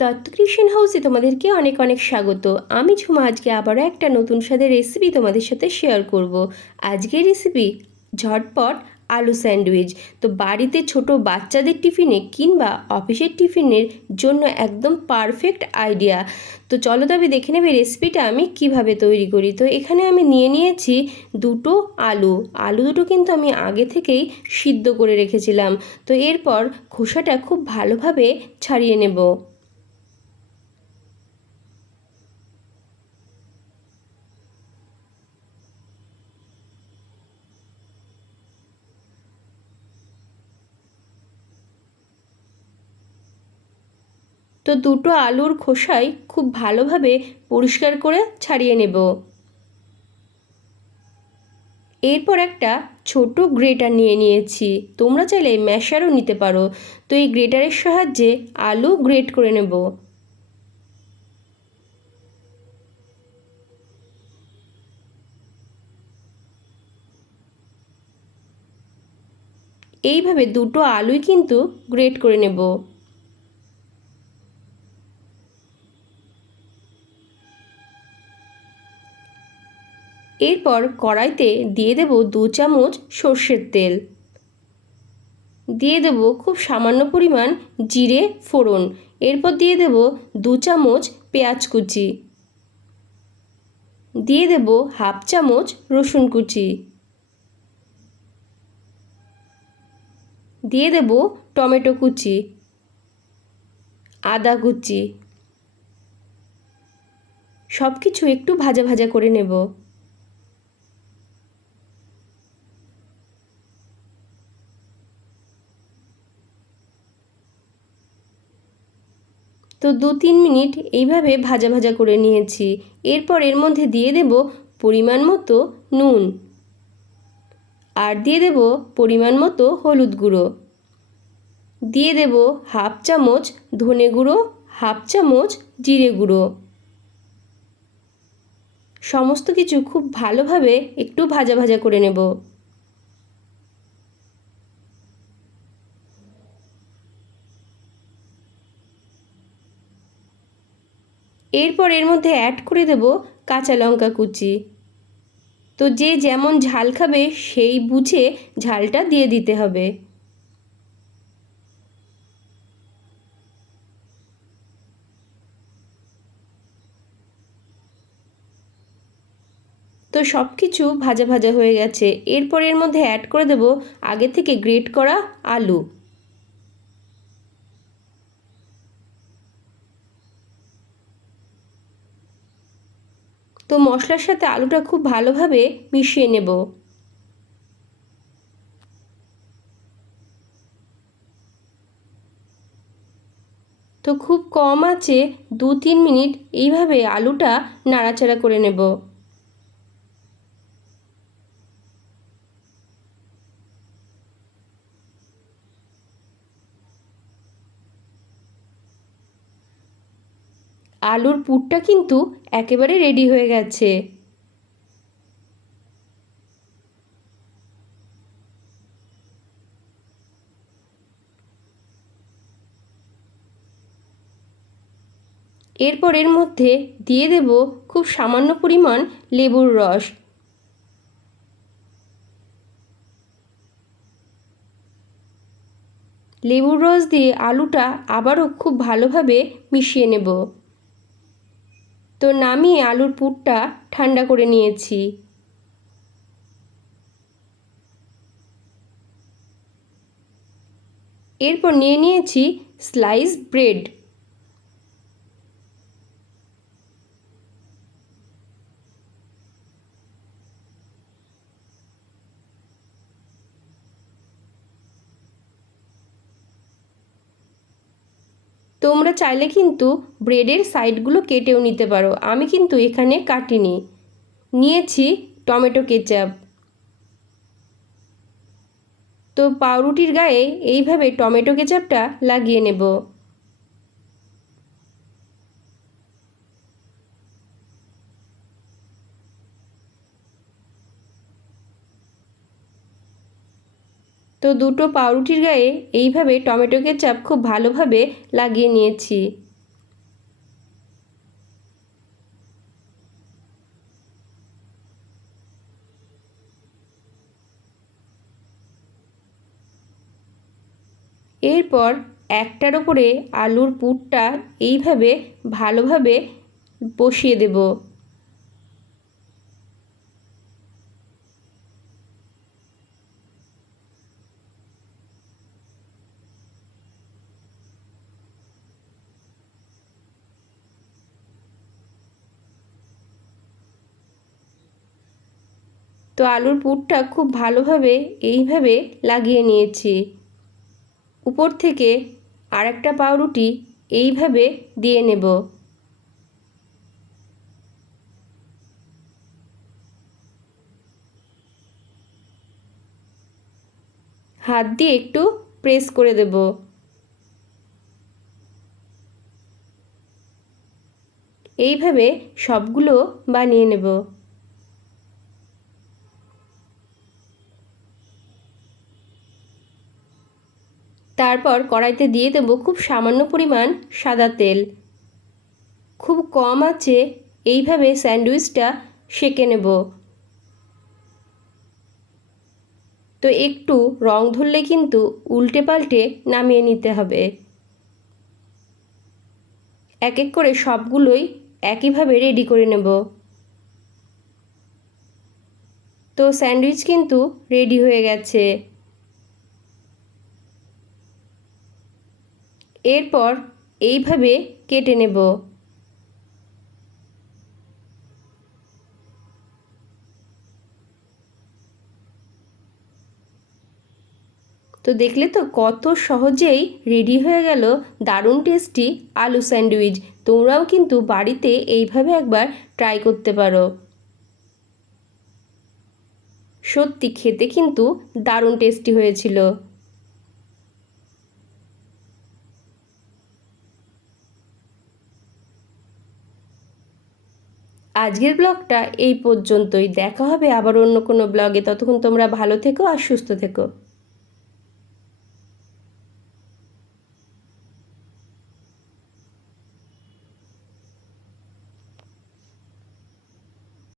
তত্ত্ব ক্রিয়েশন হাউসে তোমাদেরকে অনেক অনেক স্বাগত। আমি ঝুমা, আজকে আবারও একটা নতুন স্বাদের রেসিপি তোমাদের সাথে শেয়ার করব। আজকের রেসিপি ঝটপট আলু স্যান্ডউইচ তো বাড়িতে ছোট বাচ্চাদের টিফিনে কিংবা অফিসের টিফিনের জন্য একদম পারফেক্ট আইডিয়া তো চলো তবে দেখে নেবে রেসিপিটা আমি কীভাবে তৈরি করি। তো এখানে আমি নিয়ে নিয়েছি দুটো আলু। আলু দুটো কিন্তু আমি আগে থেকেই সিদ্ধ করে রেখেছিলাম। তো এরপর খোসাটা খুব ভালোভাবে ছাড়িয়ে নেব। তো দুটো আলুর খোসাই খুব ভালোভাবে পরিষ্কার করে ছাড়িয়ে নেব। এরপর একটা ছোট গ্রেটার নিয়ে নিয়েছি। তোমরা চাইলে ম্যাশারও নিতে পারো। তো এই গ্রেটারের সাহায্যে আলু গ্রেট করে নেব। এইভাবে দুটো আলুই কিন্তু গ্রেট করে নেব। এরপর কড়াইতে দিয়ে দেব দু চামচ সর্ষের তেল। দিয়ে দেব খুব সামান্য পরিমাণ জিরে ফোড়ন। এরপর দিয়ে দেব দু চামচ পেঁয়াজ কুচি। দিয়ে দেব হাফ চামচ রসুন কুচি। দিয়ে দেব টমেটো কুচি। আদা কুচি। সব কিছু একটু ভাজা ভাজা করে নেব। তো দু তিন মিনিট এইভাবে ভাজা ভাজা করে নিয়েছি। এরপর এর মধ্যে দিয়ে দেব পরিমাণ মতো নুন। আর দিয়ে দেব পরিমাণ মতো হলুদ গুঁড়ো। দিয়ে দেব হাফ চামচ ধনে গুঁড়ো, হাফ চামচ জিরে গুঁড়ো। সমস্ত কিছু খুব ভালোভাবে একটু ভাজা ভাজা করে নেব। এরপর এর মধ্যে অ্যাড করে দেব কাঁচা লঙ্কা কুচি। তো যে যেমন ঝাল খাবে, সেই বুঝে ঝালটা দিয়ে দিতে হবে। তো সব কিছু ভাজা ভাজা হয়ে গেছে। এরপর এর মধ্যে অ্যাড করে দেব আগে থেকে গ্রেট করা আলু। তো মশলার সাথে আলুটা খুব ভালোভাবে মিশিয়ে নেব। তো খুব কম আছে দু তিন মিনিট এইভাবে আলুটা নাড়াচাড়া করে নেব। আলুর পুরটা কিন্তু একেবারে রেডি হয়ে গেছে। এরপর এর মধ্যে দিয়ে দেব খুব সামান্য পরিমাণ লেবুর রস। লেবুর রস দিয়ে আলুটা আবারও খুব ভালোভাবে মিশিয়ে নেব। তো নামিয়ে আলুর পুরটা ঠান্ডা করে নিয়েছি। এরপর নিয়ে নিয়েছি স্লাইস ব্রেড। তোমরা চাইলে কিন্তু ব্রেডের সাইডগুলো কেটেও নিতে পারো। আমি কিন্তু এখানে কাটিনি। নিয়েছি টমেটো কেচাপ। তো পাউরুটির গায়ে এইভাবে টমেটো কেচাপটা লাগিয়ে নেব। তো দুটো পাউরুটির গায়ে এইভাবে টমেটো কেচাপ খুব ভালোভাবে লাগিয়ে নিয়েছি। এরপর একটার ওপরে আলুর পুরটা এইভাবে ভালোভাবে বসিয়ে দেবো। তো আলুর পুরটা খুব ভালোভাবে এইভাবে লাগিয়ে নিয়েছি। উপর থেকে আর একটা পাউরুটি এইভাবে দিয়ে নেব। হাত দিয়ে একটু প্রেস করে দেব। এইভাবে সবগুলো বানিয়ে নেব। তারপর কড়াইতে দিয়ে দেবো খুব সামান্য পরিমাণ সাদা তেল। খুব কম আছে, এইভাবে স্যান্ডউইচটা সেঁকে নেব। তো একটু রং ধরলে কিন্তু উল্টে পাল্টে নামিয়ে নিতে হবে। এক এক করে সবগুলোই একইভাবে রেডি করে নেব। তো স্যান্ডউইচ কিন্তু রেডি হয়ে গেছে। এরপর এইভাবে কেটে নেব। তো দেখলে তো কত সহজেই রেডি হয়ে গেল দারুণ টেস্টি আলু স্যান্ডউইচ। তোমরাও কিন্তু বাড়িতে এইভাবে একবার ট্রাই করতে পারো। সত্যি খেতে কিন্তু দারুণ টেস্টি হয়েছিল। আজকের ব্লগটা এই পর্যন্তই। দেখা হবে আবার অন্য কোনো ব্লগে। ততক্ষণ তোমরা ভালো থেকো আর সুস্থ থেকো।